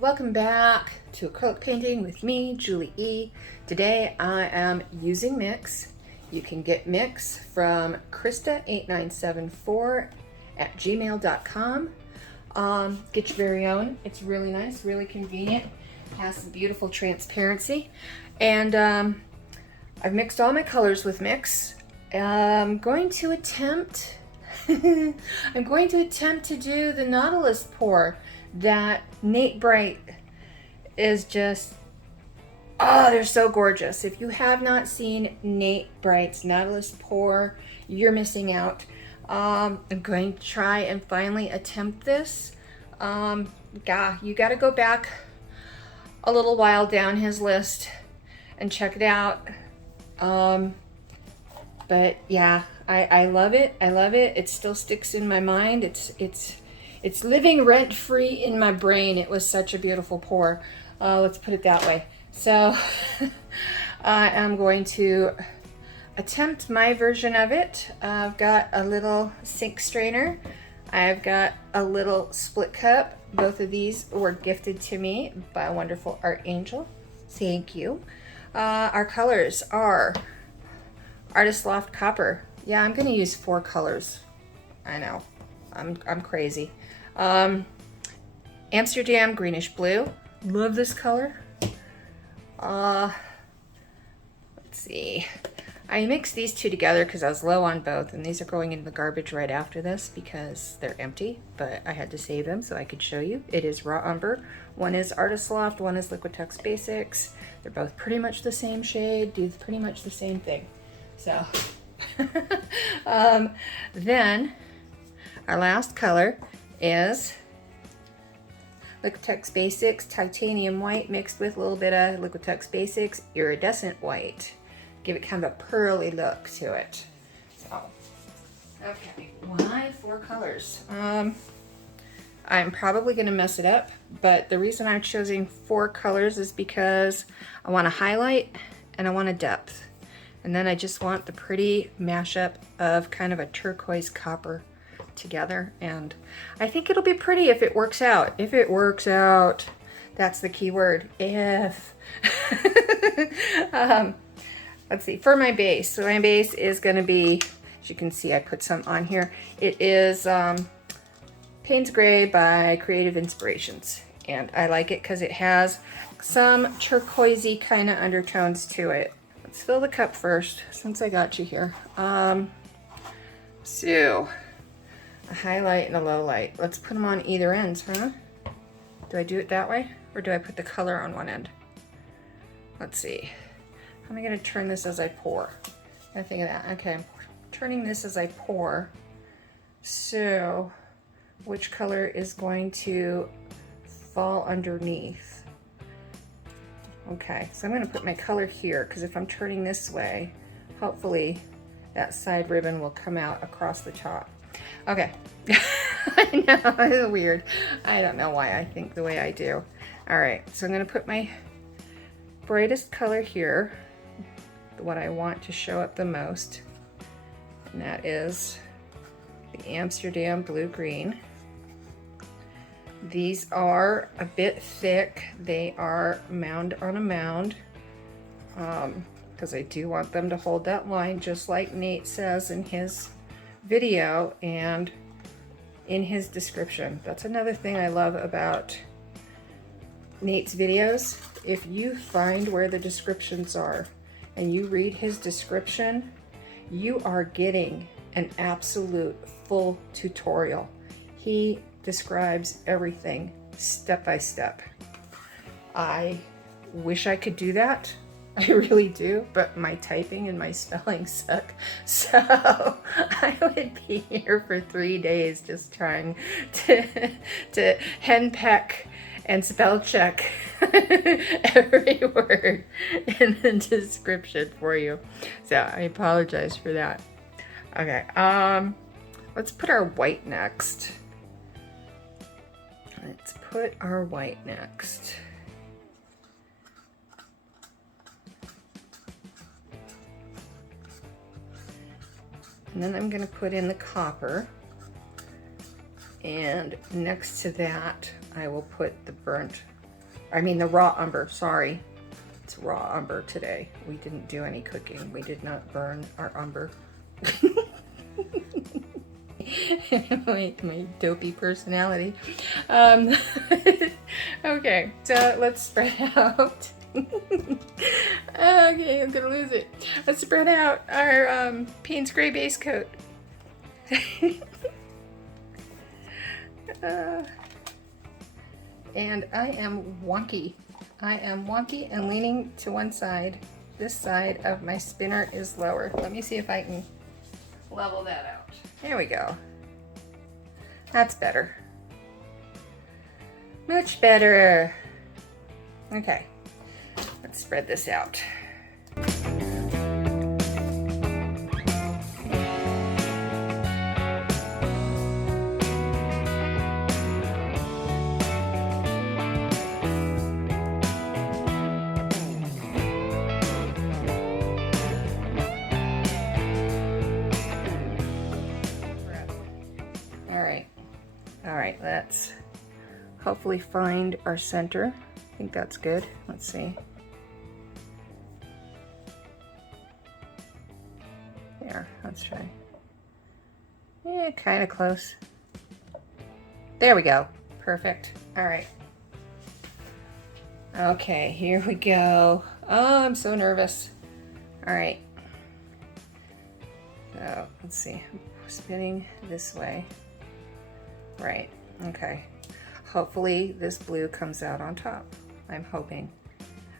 welcome back to acrylic painting with me, Julie E. Today I am using mix. You can get mix from Krista8974@gmail.com. Get your very own. It's really nice, really convenient. Has some beautiful transparency. And I've mixed all my colors with mix. I'm going to attempt to do the Nautilus pour that Nate Bright is just, oh, they're so gorgeous. If you have not seen Nate Bright's Nautilus pour, you're missing out. I'm going to try and finally attempt this. You got to go back a little while down his list and check it out. But yeah, I love it. I love it. It still sticks in my mind. It's living rent-free in my brain. It was such a beautiful pour. Let's put it that way. So I am going to attempt my version of it. I've got a little sink strainer. I've got a little split cup. Both of these were gifted to me by a wonderful art angel. Thank you. Our colors are Artist Loft Copper. Yeah, I'm gonna use 4 colors. I know, I'm crazy. Amsterdam Greenish Blue. Love this color. Let's see. I mixed these two together because I was low on both, and these are going in the garbage right after this because they're empty, but I had to save them so I could show you. It is Raw Umber. One is Artist Loft, one is Liquitex Basics. They're both pretty much the same shade, do pretty much the same thing. So, then our last color is Liquitex Basics Titanium White mixed with a little bit of Liquitex Basics Iridescent White. Give it kind of a pearly look to it. So, okay, why 4 colors? I'm probably going to mess it up, but the reason I'm choosing 4 colors is because I want a highlight and I want a depth. And then I just want the pretty mashup of kind of a turquoise copper together. And I think it'll be pretty if it works out. If it works out, that's the key word, if. Let's see, for my base. So my base is gonna be, as you can see, I put some on here. It is Payne's Gray by Creative Inspirations. And I like it because it has some turquoisey kind of undertones to it. Let's fill the cup first, since I got you here. So, a highlight and a low light. Let's put them on either ends, huh? Do I do it that way? Or do I put the color on one end? Let's see. How am I gonna turn this as I pour? I think of that. Okay, I'm turning this as I pour. So, which color is going to fall underneath? Okay, so I'm going to put my color here because if I'm turning this way, hopefully that side ribbon will come out across the top. Okay, I know, it's weird. I don't know why I think the way I do. All right, so I'm going to put my brightest color here, what I want to show up the most, and that is the Amsterdam Blue Green. These are a bit thick. They are mound on a mound because I do want them to hold that line just like Nate says in his video and in his description. That's another thing I love about Nate's videos. If you find where the descriptions are and you read his description, you are getting an absolute full tutorial. He describes everything step by step. I wish I could do that. I really do, but my typing and my spelling suck. So I would be here for 3 days just trying to henpeck and spell check every word in the description for you. So I apologize for that. Okay, let's put our white next. Let's put our white next. And then I'm going to put in the copper. And next to that, I will put the burnt I mean the raw umber, sorry. It's raw umber today. We didn't do any cooking. We did not burn our umber. my dopey personality. Okay, so let's spread out. Okay, I'm gonna lose it. Let's spread out our Payne's Gray base coat. And I am wonky. I am wonky and leaning to one side. This side of my spinner is lower. Let me see if I can level that out. There we go. That's better. Much better. Okay, let's spread this out. All right, let's hopefully find our center. I think that's good. Let's see. There, let's try. Yeah, kind of close. There we go. Perfect. All right. Okay, here we go. Oh, I'm so nervous. All right. So let's see. I'm spinning this way. Right, okay. Hopefully this blue comes out on top. I'm hoping.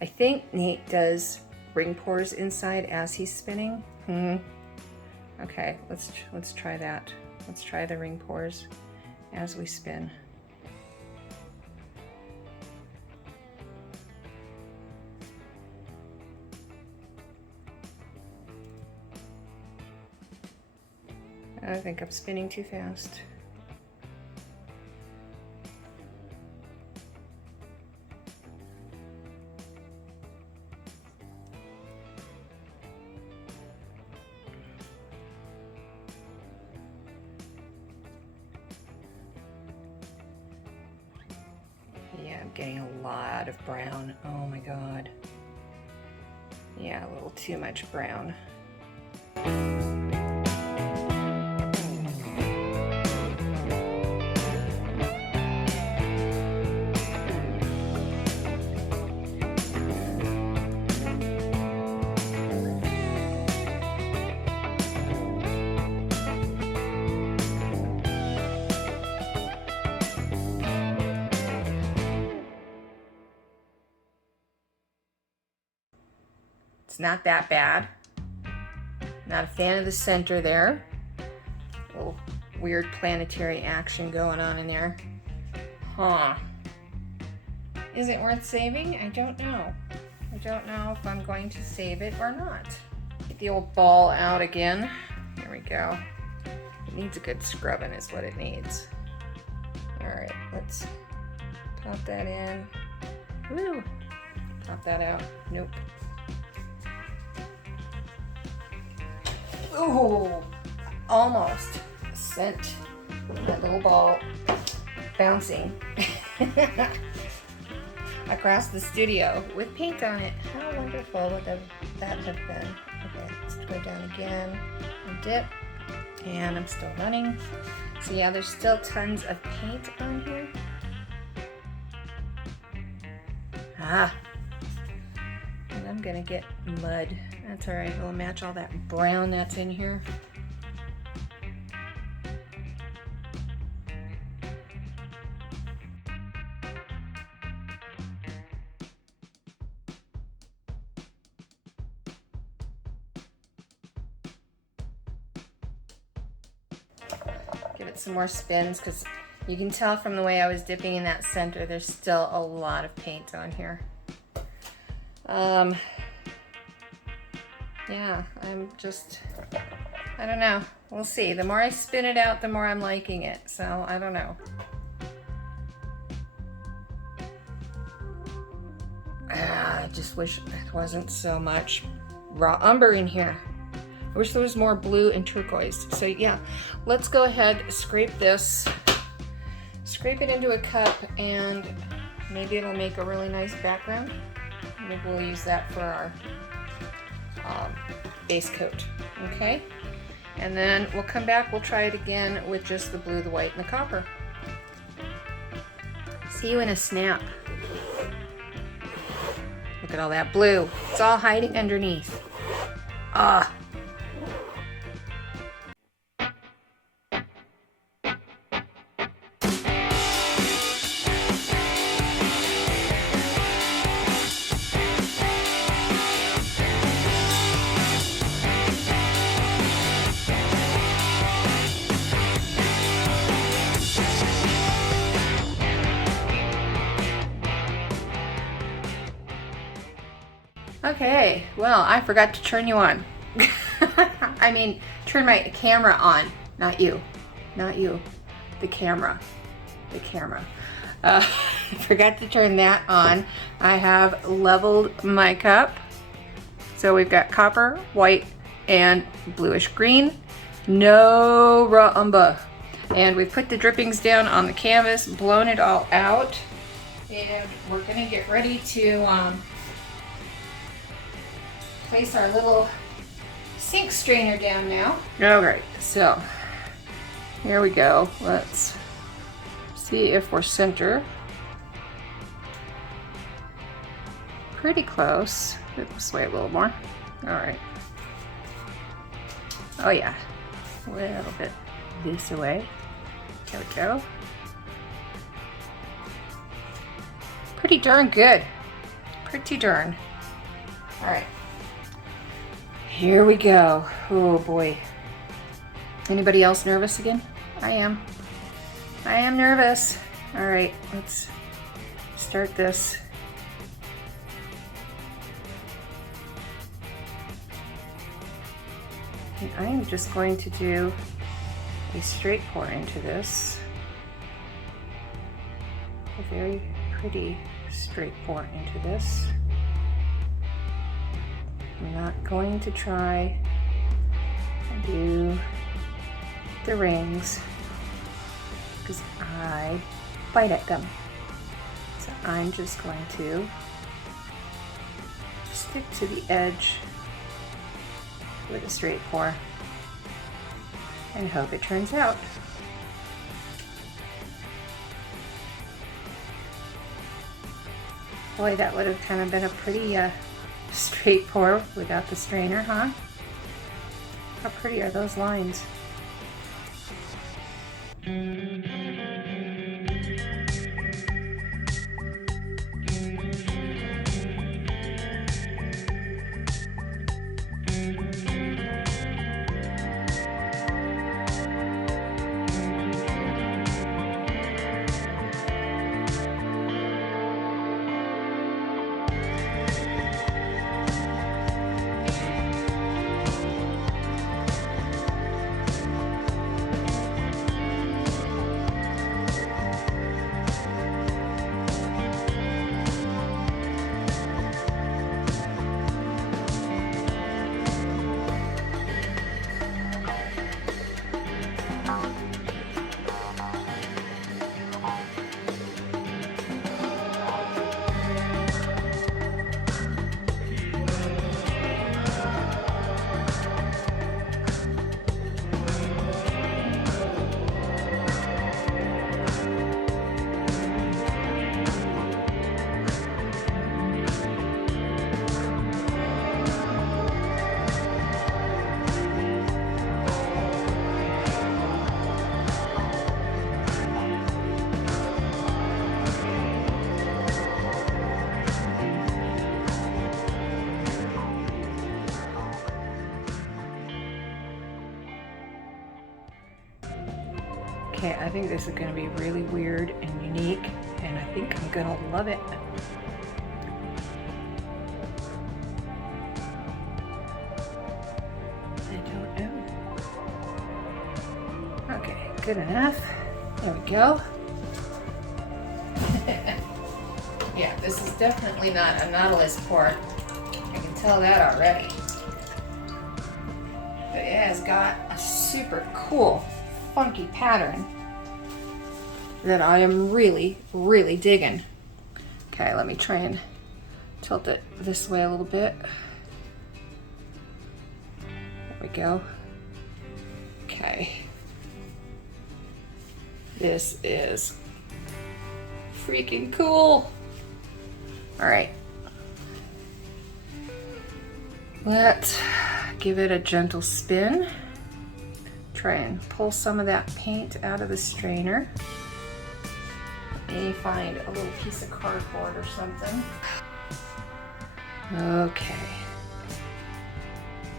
I think Nate does ring pours inside as he's spinning. Okay, let's try that. Let's try the ring pours as we spin. I think I'm spinning too fast. Yeah, I'm getting a lot of brown. Oh my God. Yeah, a little too much brown. It's not that bad. Not a fan of the center there. A little weird planetary action going on in there. Huh. Is it worth saving? I don't know. I don't know if I'm going to save it or not. Get the old ball out again. There we go. It needs a good scrubbing is what it needs. All right, let's pop that in. Woo! Pop that out. Nope. Ooh, almost sent that little ball bouncing across the studio with paint on it. How wonderful would that have been? Okay, let's go down again and dip. And I'm still running. So yeah, there's still tons of paint on here. And I'm gonna get mud. That's all right, it'll match all that brown that's in here. Give it some more spins because you can tell from the way I was dipping in that center, there's still a lot of paint on here. Yeah, I don't know. We'll see. The more I spin it out, the more I'm liking it. So, I don't know. I just wish it wasn't so much raw umber in here. I wish there was more blue and turquoise. So, yeah, let's go ahead, scrape this, scrape it into a cup, and Maybe it'll make a really nice background. Maybe we'll use that for our base coat. Okay? And then we'll come back, we'll try it again with just the blue, the white, and the copper. See you in a snap. Look at all that blue. It's all hiding underneath. Ah. Okay, well, I forgot to turn you on. I mean, turn my camera on. Not you. Not you. The camera. The camera. I forgot to turn that on. I have leveled my cup. So we've got copper, white, and bluish green. No raw umber. And we've put the drippings down on the canvas, blown it all out. And we're gonna get ready to place our little sink strainer down now. All right, so here we go. Let's see if we're center. Pretty close. This way a little more. All right. Oh yeah, a little bit this way. There we go. Pretty darn good. Pretty darn. All right. Here we go. Oh boy. Anybody else nervous again? I am. I am nervous. All right, let's start this. And I am just going to do a straight pour into this. A very pretty straight pour into this. I'm not going to try and do the rings because I bite at them. So I'm just going to stick to the edge with a straight pour and hope it turns out. Boy, that would have kind of been a pretty straight pour without the strainer, huh? How pretty are those lines? Okay, I think this is going to be really weird and unique, and I think I'm going to love it. I don't know. Okay, good enough. There we go. Yeah, this is definitely not a Nautilus pour. I can tell that already. But it has got a super cool, funky pattern that I am really, really digging. Okay, let me try and tilt it this way a little bit. There we go. Okay. This is freaking cool. All right. Let's give it a gentle spin. Try and pull some of that paint out of the strainer. Let me find a little piece of cardboard or something. Okay.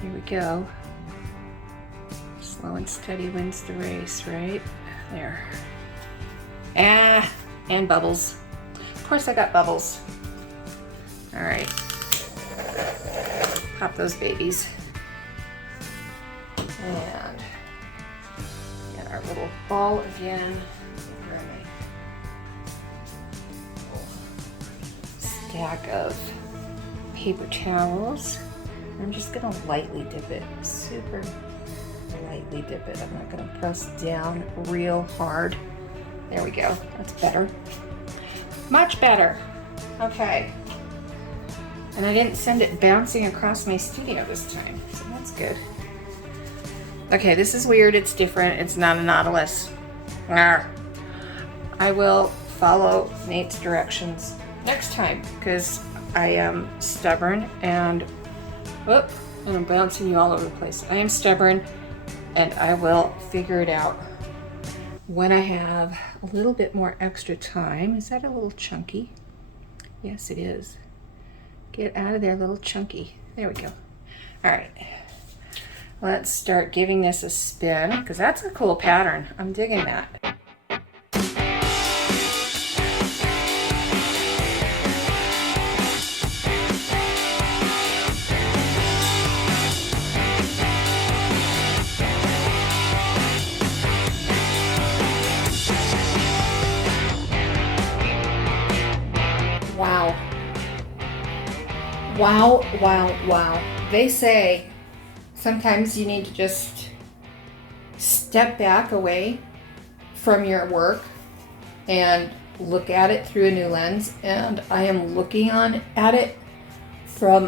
Here we go. Slow and steady wins the race, right? There. Ah, and bubbles. Of course I got bubbles. All right. Pop those babies. And get our little ball again. Where am I? Stack of paper towels. I'm just gonna lightly dip it, super lightly dip it. I'm not gonna press down real hard. There we go, that's better. Much better. Okay. And I didn't send it bouncing across my studio this time, so that's good. Okay, this is weird, it's different, it's not a Nautilus. Arr. I will follow Nate's directions next time, because I am stubborn and, whoop, and I'm bouncing you all over the place. I am stubborn and I will figure it out when I have a little bit more extra time. Is that a little chunky? Yes, it is. Get out of there, little chunky. There we go. All right. Let's start giving this a spin, because that's a cool pattern. I'm digging that. Wow. Wow, wow, wow. They say sometimes you need to just step back away from your work and look at it through a new lens. And I am looking at it from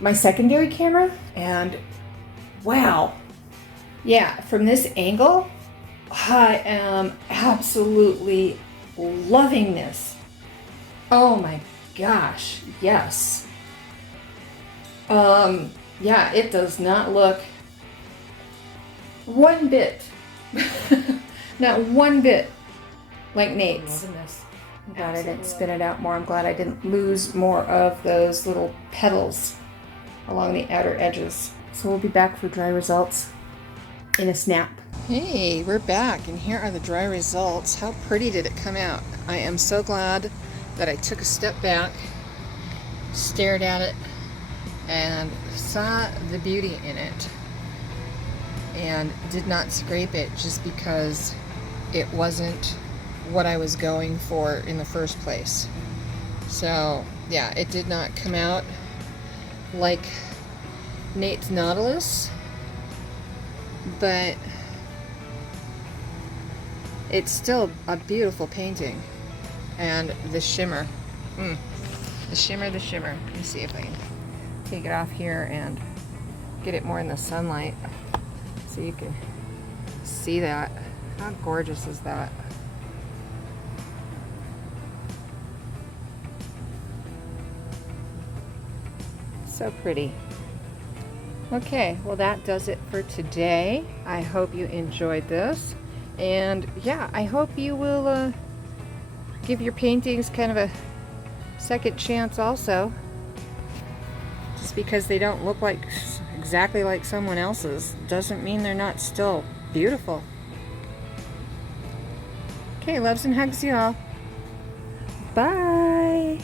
my secondary camera, and wow. Yeah, from this angle, I am absolutely loving this. Oh my gosh, yes. Yeah, it does not look one bit, not one bit like Nate's. I'm glad I didn't spin it out more. I'm glad I didn't lose more of those little petals along the outer edges. So we'll be back for dry results in a snap. Hey, we're back, and here are the dry results. How pretty did it come out? I am so glad that I took a step back, stared at it, and saw the beauty in it, and did not scrape it just because it wasn't what I was going for in the first place. So yeah, it did not come out like Nate's Nautilus, but it's still a beautiful painting. And the shimmer, the shimmer. Let me see if I can take it off here and get it more in the sunlight so you can see that. How gorgeous is that? So pretty. Okay, well that does it for today. I hope you enjoyed this, and yeah, I hope you will give your paintings kind of a second chance also. Just because they don't look like exactly like someone else's doesn't mean they're not still beautiful. Okay, loves and hugs y'all. Bye.